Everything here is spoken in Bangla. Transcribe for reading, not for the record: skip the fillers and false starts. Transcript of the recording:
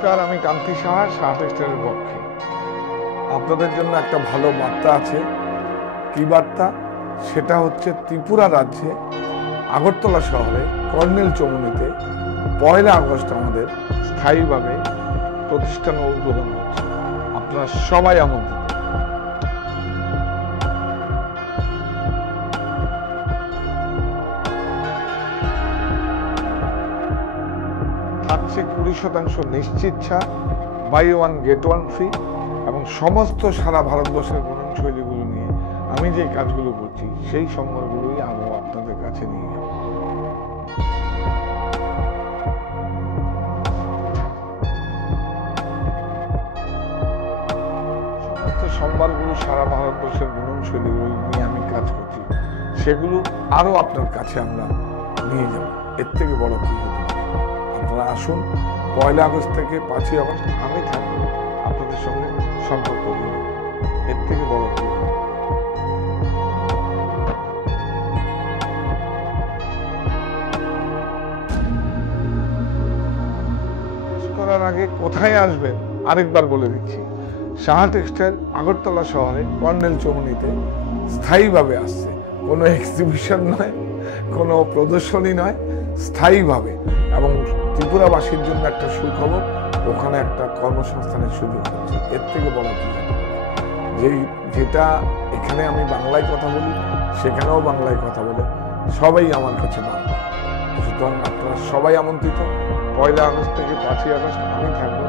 নমস্কার, আমি কান্তি সাহা, সাহা টেক্সটাইলের পক্ষে। আপনাদের জন্য একটা ভালো বার্তা আছে। কি বার্তা? সেটা হচ্ছে ত্রিপুরা রাজ্যে আগরতলা শহরে কর্নেল চৌমুহনীতে 1 আগস্ট আমাদের স্থায়ীভাবে প্রতিষ্ঠান উদ্বোধন হচ্ছে। আপনারা সবাই আমন্ত্রিত। থাকছে 20% নিশ্চিত ছাড়, buy one get one free, এবং সমস্ত সারা ভারতবর্ষের বুনন শৈলীগুলো নিয়ে আমি যে কাজগুলো করছি সেই সম্বলগুলোই আমি আপনাদের কাছে নিয়ে যাব। সমস্ত সম্বলগুলো সারা ভারতবর্ষের বুনন শৈলীগুলো নিয়ে আমি কাজ করছি, সেগুলো আরো আপনার কাছে আমরা নিয়ে যাব। এর থেকে বড় কি হতে পারে? আপনারা আসুন, 1 আগস্ট থেকে 5 আগস্ট আমি থাকবো আপনাদের সঙ্গে সম্পর্ক নিয়ে। এর থেকে বড় কি করার আগে কোথায় আসবেন আরেকবার বলে দিচ্ছি। সাহা টেক্সটাইল আগরতলা শহরে কর্নেল চৌমুহনীতে স্থায়ীভাবে আসছে। কোনো এক্সিবিশন নয়, কোনো প্রদর্শনী নয়, স্থায়ীভাবে। এবং ত্রিপুরাবাসীর জন্য একটা সুখবর, ওখানে একটা কর্মসংস্থানের সুযোগ হচ্ছে। এর থেকে বড় কি হতে পারে? যেটা এখানে আমি বাংলায় কথা বলি, সেখানেও বাংলায় কথা বলে, সবাই আমার কাছে বাংলা। সুতরাং আপনারা সবাই আমন্ত্রিত। 1 আগস্ট থেকে 5 আগস্ট আমি থাকবো।